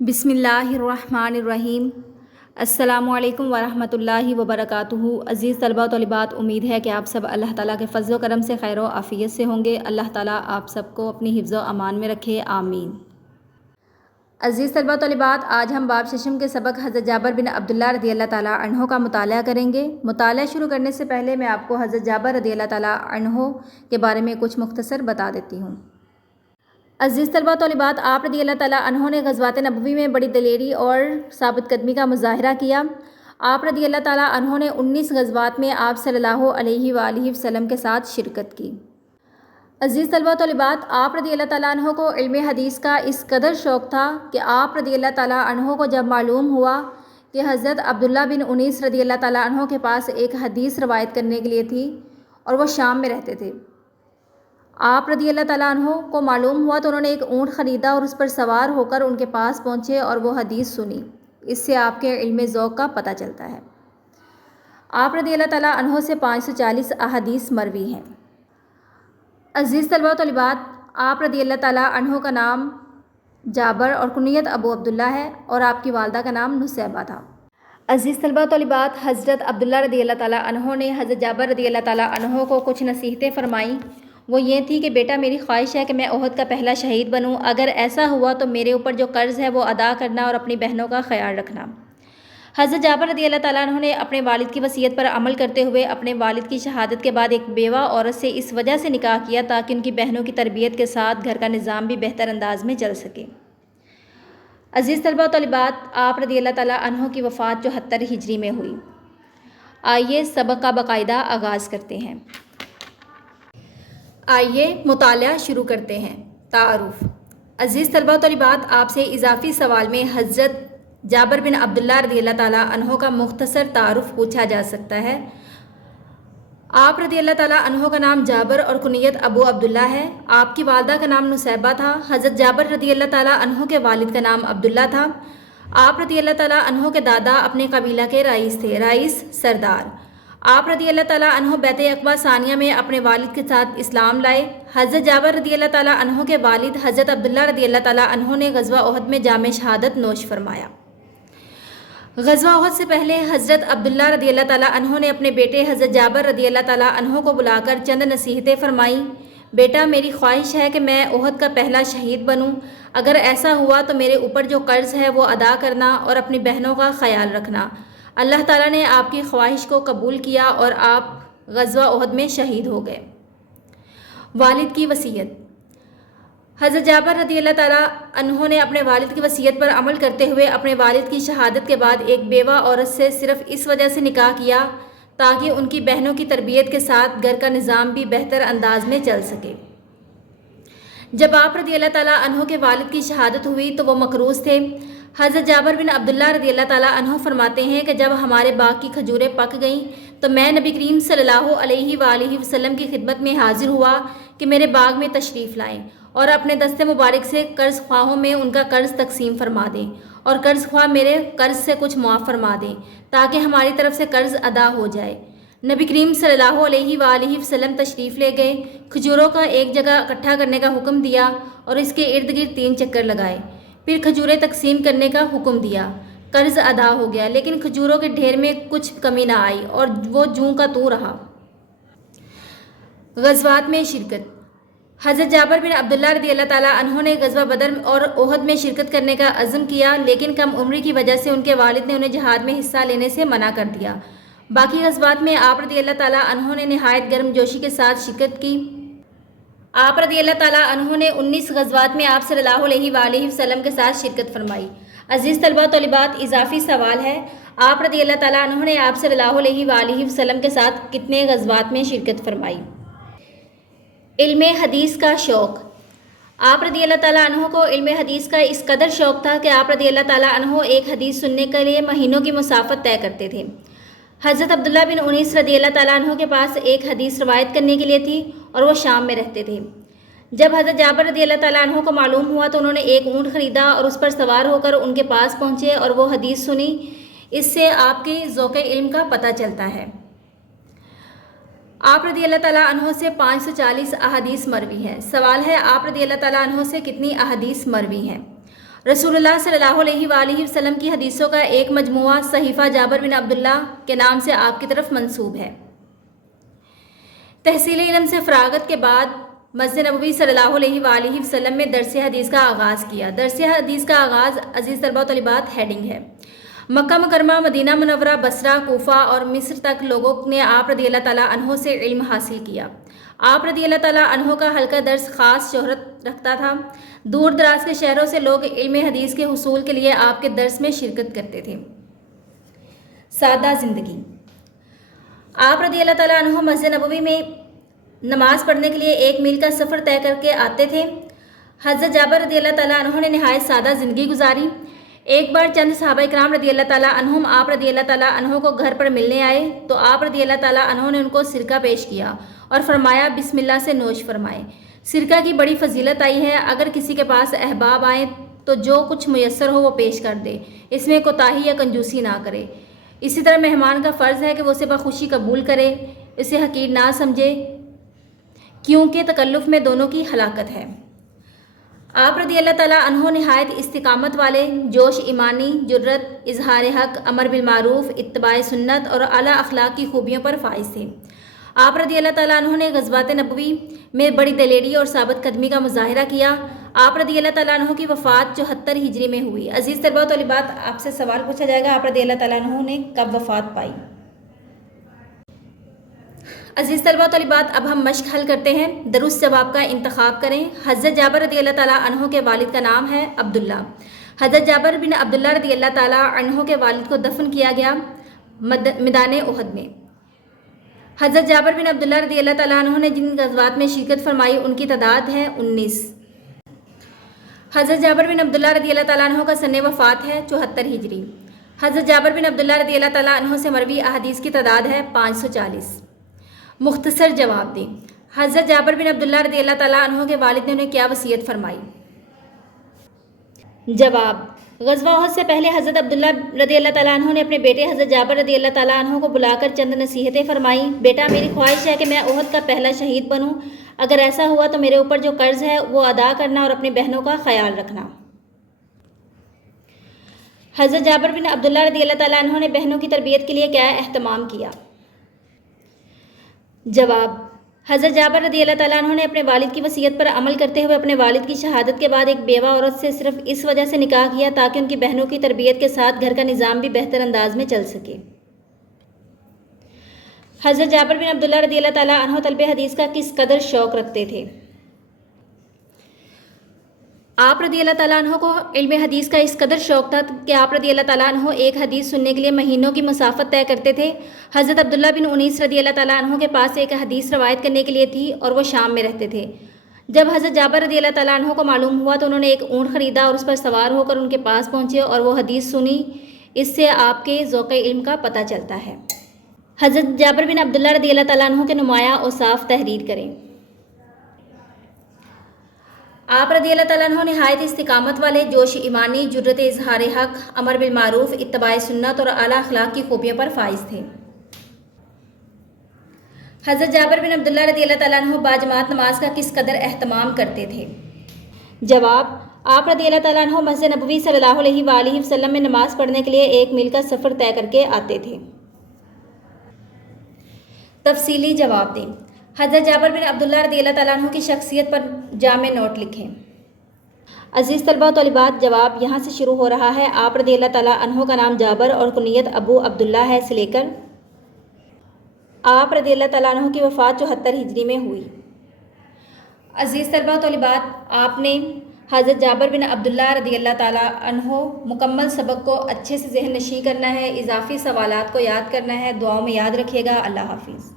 بسم اللہ الرحمن الرحیم۔ السلام علیکم ورحمۃ اللہ وبرکاتہ۔ عزیز طلباء و طالبات، امید ہے کہ آپ سب اللہ تعالیٰ کے فضل و کرم سے خیر و عافیت سے ہوں گے۔ اللہ تعالیٰ آپ سب کو اپنی حفظ و امان میں رکھے، آمین۔ عزیز طلباء و طالبات، آج ہم باب ششم کے سبق حضرت جابر بن عبداللہ رضی اللہ تعالیٰ عنہ کا مطالعہ کریں گے۔ مطالعہ شروع کرنے سے پہلے میں آپ کو حضرت جابر رضی اللہ تعالیٰ عنہ کے بارے میں کچھ مختصر بتا دیتی ہوں۔ عزیز طلباء و طالبات، آپ رضی اللہ تعالیٰ عنہ نے غزوات نبوی میں بڑی دلیری اور ثابت قدمی کا مظاہرہ کیا۔ آپ رضی اللہ تعالیٰ عنہ نے 19 غزوات میں آپ صلی اللہ علیہ وآلہ وسلم کے ساتھ شرکت کی۔ عزیز طلباء و طالبات، آپ رضی اللہ تعالیٰ عنہ کو علم حدیث کا اس قدر شوق تھا کہ آپ رضی اللہ تعالیٰ عنہ کو جب معلوم ہوا کہ حضرت عبداللہ بن انیس رضی اللہ تعالیٰ عنہ کے پاس ایک حدیث روایت کرنے کے لیے تھی اور وہ شام میں رہتے تھے، آپ رضی اللہ تعالیٰ عنہ کو معلوم ہوا تو انہوں نے ایک اونٹ خریدا اور اس پر سوار ہو کر ان کے پاس پہنچے اور وہ حدیث سنی۔ اس سے آپ کے علم ذوق کا پتہ چلتا ہے۔ آپ رضی اللہ تعالیٰ عنہ سے 540 احادیث مروی ہیں۔ عزیز طلباء و طالبات، آپ رضی اللہ تعالیٰ عنہ کا نام جابر اور کنیت ابو عبداللہ ہے اور آپ کی والدہ کا نام نسیبہ تھا۔ عزیز طلباء و طالبات، حضرت عبداللہ رضی اللہ تعالیٰ عنہ نے حضرت جابر رضی اللہ تعالیٰ عنہ کو کچھ نصیحتیں فرمائیں۔ وہ یہ تھی کہ بیٹا، میری خواہش ہے کہ میں احد کا پہلا شہید بنوں۔ اگر ایسا ہوا تو میرے اوپر جو قرض ہے وہ ادا کرنا اور اپنی بہنوں کا خیال رکھنا۔ حضرت جابر رضی اللہ تعالیٰ عنہ نے اپنے والد کی وصیت پر عمل کرتے ہوئے اپنے والد کی شہادت کے بعد ایک بیوہ عورت سے اس وجہ سے نکاح کیا تاکہ ان کی بہنوں کی تربیت کے ساتھ گھر کا نظام بھی بہتر انداز میں چل سکے۔ عزیز طلباء و طالبات، آپ رضی اللہ تعالیٰ عنہ کی وفات 74 ہجری میں ہوئی۔ آئیے سبق کا باقاعدہ آغاز کرتے ہیں۔ آئیے مطالعہ شروع کرتے ہیں۔ تعارف۔ عزیز طلباء و طالبات، آپ سے اضافی سوال میں حضرت جابر بن عبداللہ رضی اللہ تعالیٰ عنہ کا مختصر تعارف پوچھا جا سکتا ہے۔ آپ رضی اللہ تعالیٰ عنہ کا نام جابر اور کنیت ابو عبداللہ ہے۔ آپ کی والدہ کا نام نسیبہ تھا۔ حضرت جابر رضی اللہ تعالیٰ عنہ کے والد کا نام عبداللہ تھا۔ آپ رضی اللہ تعالیٰ عنہ کے دادا اپنے قبیلہ کے رئیس تھے، رئیس سردار۔ آپ رضی اللہ تعالیٰ عنہ بیعت عقبہ ثانیہ میں اپنے والد کے ساتھ اسلام لائے۔ حضرت جابر رضی اللہ تعالیٰ عنہ کے والد حضرت عبداللہ رضی اللہ تعالیٰ عنہ نے غزوہ احد میں جام شہادت نوش فرمایا۔ غزوہ احد سے پہلے حضرت عبداللہ رضی اللہ تعالیٰ عنہ نے اپنے بیٹے حضرت جابر رضی اللہ تعالیٰ عنہ کو بلا کر چند نصیحتیں فرمائیں۔ بیٹا، میری خواہش ہے کہ میں احد کا پہلا شہید بنوں۔ اگر ایسا ہوا تو میرے اوپر جو قرض ہے وہ ادا کرنا اور اپنی بہنوں کا خیال رکھنا۔ اللہ تعالیٰ نے آپ کی خواہش کو قبول کیا اور آپ غزوہ احد میں شہید ہو گئے۔ والد کی وصیت۔ حضرت جابر رضی اللہ تعالیٰ عنہ نے اپنے والد کی وصیت پر عمل کرتے ہوئے اپنے والد کی شہادت کے بعد ایک بیوہ عورت سے صرف اس وجہ سے نکاح کیا تاکہ ان کی بہنوں کی تربیت کے ساتھ گھر کا نظام بھی بہتر انداز میں چل سکے۔ جب آپ رضی اللہ تعالیٰ عنہ کے والد کی شہادت ہوئی تو وہ مقروض تھے۔ حضرت جابر بن عبداللہ رضی اللہ تعالیٰ عنہ فرماتے ہیں کہ جب ہمارے باغ کی کھجوریں پک گئیں تو میں نبی کریم صلی اللہ علیہ وآلہ وسلم کی خدمت میں حاضر ہوا کہ میرے باغ میں تشریف لائیں اور اپنے دست مبارک سے قرض خواہوں میں ان کا قرض تقسیم فرما دیں اور قرض خواہ میرے قرض سے کچھ معاف فرما دیں تاکہ ہماری طرف سے قرض ادا ہو جائے۔ نبی کریم صلی اللہ علیہ وآلہ وسلم تشریف لے گئے، کھجوروں کا ایک جگہ اکٹھا کرنے کا حکم دیا اور اس کے ارد گرد 3 چکر لگائے، پھر کھجوریں تقسیم کرنے کا حکم دیا۔ قرض ادا ہو گیا، لیکن کھجوروں کے ڈھیر میں کچھ کمی نہ آئی اور وہ جوں کا توں رہا۔ غزوات میں شرکت۔ حضرت جابر بن عبداللہ رضی اللہ تعالیٰ عنہ نے غزوہ بدر اور احد میں شرکت کرنے کا عزم کیا، لیکن کم عمری کی وجہ سے ان کے والد نے انہیں جہاد میں حصہ لینے سے منع کر دیا۔ باقی غزوات میں آپ رضی اللہ تعالیٰ عنہ نے نہایت گرم جوشی کے ساتھ شرکت کی۔ آپ رضی اللہ تعالیٰ عنہ نے 19 غزوات میں آپ صلی اللہ علیہ وآلہ وسلم کے ساتھ شرکت فرمائی۔ عزیز طلباء و طالبات، اضافی سوال ہے، آپ رضی اللہ تعالیٰ عنہ نے آپ صلی اللہ علیہ وآلہ وسلم کے ساتھ کتنے غزوات میں شرکت فرمائی؟ علم حدیث کا شوق۔ آپ رضی اللہ تعالیٰ عنہ کو علم حدیث کا اس قدر شوق تھا کہ آپ رضی اللہ تعالیٰ عنہ ایک حدیث سننے کے لیے مہینوں کی مسافت طے کرتے تھے۔ حضرت عبداللہ بن انیس رضی اللہ تعالیٰ عنہ کے پاس ایک حدیث روایت کرنے کے لیے تھی اور وہ شام میں رہتے تھے۔ جب حضرت جابر رضی اللہ تعالیٰ عنہ کو معلوم ہوا تو انہوں نے ایک اونٹ خریدا اور اس پر سوار ہو کر ان کے پاس پہنچے اور وہ حدیث سنی۔ اس سے آپ کے ذوق علم کا پتہ چلتا ہے۔ آپ رضی اللہ تعالیٰ عنہ سے 540 احادیث مروی ہیں۔ سوال ہے، آپ رضی اللہ تعالیٰ عنہ سے کتنی احادیث مروی ہیں؟ رسول اللہ صلی اللہ علیہ وآلہ وسلم کی حدیثوں کا ایک مجموعہ صحیفہ جابر بن عبداللہ کے نام سے آپ کی طرف منسوب ہے۔ تحصیل علم سے فراغت کے بعد مسجد نبوی صلی اللہ علیہ وآلہ وسلم میں درس حدیث کا آغاز کیا۔ درس حدیث کا آغاز عزیز طلباء و طالبات ہیڈنگ ہے۔ مکہ مکرمہ، مدینہ منورہ، بصرہ، کوفہ اور مصر تک لوگوں نے آپ رضی اللہ تعالیٰ عنہ سے علم حاصل کیا۔ آپ رضی اللہ تعالیٰ عنہ کا حلقہ درس خاص شہرت رکھتا تھا۔ دور دراز کے شہروں سے لوگ علم حدیث کے حصول کے لیے آپ کے درس میں شرکت کرتے تھے۔ سادہ زندگی۔ آپ رضی اللہ تعالیٰ عنہ مسجد نبوی میں نماز پڑھنے کے لیے 1 میل کا سفر طے کر کے آتے تھے۔ حضرت جابر رضی اللہ تعالیٰ عنہ نے نہایت سادہ زندگی گزاری۔ ایک بار چند صحابہ کرام رضی اللہ تعالیٰ عنہم آپ رضی اللہ تعالیٰ عنہ کو گھر پر ملنے آئے تو آپ رضی اللہ تعالیٰ عنہ نے ان کو سرکہ پیش کیا اور فرمایا بسم اللہ سے نوش فرمائے۔ سرکہ کی بڑی فضیلت آئی ہے، اگر کسی کے پاس احباب آئیں تو جو کچھ میسر ہو وہ پیش کر دے، اس میں کوتاہی یا کنجوسی نہ کرے۔ اسی طرح مہمان کا فرض ہے کہ وہ اسے بخوشی قبول کرے، اسے حقیر نہ سمجھے، کیونکہ تکلف میں دونوں کی ہلاکت ہے۔ آپ رضی اللہ تعالیٰ عنہ نہایت استقامت والے، جوش ایمانی، جرت، اظہار حق، امر بالمعروف، اتباع سنت اور اعلیٰ اخلاق کی خوبیوں پر فائز تھے۔ آپ رضی اللہ تعالیٰ عنہ نے غزوات نبوی میں بڑی دلیری اور ثابت قدمی کا مظاہرہ کیا۔ آپ رضی اللہ تعالیٰ عنہ کی وفات 74 ہجری میں ہوئی۔ عزیز طلباء و طالبات، آپ سے سوال پوچھا جائے گا آپ رضی اللہ تعالیٰ عنہ نے کب وفات پائی؟ عزیز طلباء و طالبات، اب ہم مشق حل کرتے ہیں۔ درست جواب کا انتخاب کریں۔ حضرت جابر رضی اللہ تعالیٰ عنہ کے والد کا نام ہے عبداللہ۔ حضرت جابر بن عبداللہ رضی اللہ تعالیٰ عنہ کے والد کو دفن کیا گیا میدان احد میں۔ حضرت جابر بن عبداللہ رضی اللہ تعالیٰ عنہ نے جن غزوات میں شرکت فرمائی ان کی تعداد ہے 19۔ حضرت جابر بن عبداللہ رضی اللہ تعالیٰ عنہ کا سن وفات ہے 74 ہجری۔ حضرت جابر بن عبداللہ رضی اللہ تعالیٰ عنہ سے مروی احادیث کی تعداد ہے 540۔ مختصر جواب دیں۔ حضرت جابر بن عبداللہ رضی اللہ تعالیٰ عنہ کے والد نے انہیں کیا وصیت فرمائی؟ جواب: غزوہ احد سے پہلے حضرت عبداللہ رضی اللہ تعالیٰ عنہ نے اپنے بیٹے حضرت جابر رضی اللہ تعالیٰ عنہ کو بلا کر چند نصیحتیں فرمائیں۔ بیٹا، میری خواہش ہے کہ میں احد کا پہلا شہید بنوں۔ اگر ایسا ہوا تو میرے اوپر جو قرض ہے وہ ادا کرنا اور اپنی بہنوں کا خیال رکھنا۔ حضرت جابر بن عبداللہ رضی اللہ تعالیٰ عنہ نے بہنوں کی تربیت کے لیے کیا اہتمام کیا؟ جواب: حضرت جابر رضی اللہ تعالیٰ عنہ نے اپنے والد کی وصیت پر عمل کرتے ہوئے اپنے والد کی شہادت کے بعد ایک بیوہ عورت سے صرف اس وجہ سے نکاح کیا تاکہ ان کی بہنوں کی تربیت کے ساتھ گھر کا نظام بھی بہتر انداز میں چل سکے۔ حضرت جابر بن عبداللہ رضی اللہ تعالیٰ عنہ طلب حدیث کا کس قدر شوق رکھتے تھے؟ آپ رضی اللہ تعالیٰ عنہ کو علم حدیث کا اس قدر شوق تھا کہ آپ رضی اللہ تعالیٰ عنہ ایک حدیث سننے کے لیے مہینوں کی مسافت طے کرتے تھے۔ حضرت عبداللہ بن انیس رضی اللہ تعالیٰ عنہ کے پاس ایک حدیث روایت کرنے کے لیے تھی اور وہ شام میں رہتے تھے۔ جب حضرت جابر رضی اللہ تعالیٰ عنہ کو معلوم ہوا تو انہوں نے ایک اونٹ خریدا اور اس پر سوار ہو کر ان کے پاس پہنچے اور وہ حدیث سنی۔ اس سے آپ کے ذوق علم کا پتہ چلتا ہے۔ حضرت جابر بن عبداللہ رضی اللہ تعالیٰ عنہ کے نمایاں اوصاف تحریر کریں۔ آپ رضی اللہ تعالیٰ عنہ نہایت استقامت والے، جوش ایمانی، جرت اظہار حق، امر بالمعروف، اتباع سنت اور اعلیٰ اخلاق کی خوبیوں پر فائز تھے۔ حضرت جابر بن عبداللہ رضی اللہ تعالیٰ عنہ باجماعت نماز کا کس قدر اہتمام کرتے تھے؟ جواب: آپ رضی اللہ تعالیٰ عنہ مسجد نبوی صلی اللہ علیہ وآلہ وسلم میں نماز پڑھنے کے لیے 1 میل کا سفر طے کر کے آتے تھے۔ تفصیلی جواب دیں۔ حضرت جابر بن عبداللہ رضی اللہ تعالیٰ عنہ کی شخصیت پر جامع نوٹ لکھیں۔ عزیز طلباء و طالبات، جواب یہاں سے شروع ہو رہا ہے۔ آپ رضی اللہ تعالیٰ عنہ کا نام جابر اور کنیت ابو عبداللہ ہے سے لے کر آپ رضی اللہ تعالیٰ عنہ کی وفات 74 ہجری میں ہوئی۔ عزیز طلباء و طالبات، آپ نے حضرت جابر بن عبداللہ رضی اللہ تعالیٰ عنہ مکمل سبق کو اچھے سے ذہن نشین کرنا ہے، اضافی سوالات کو یاد کرنا ہے، دعاؤں میں یاد رکھیے گا۔ اللہ حافظ۔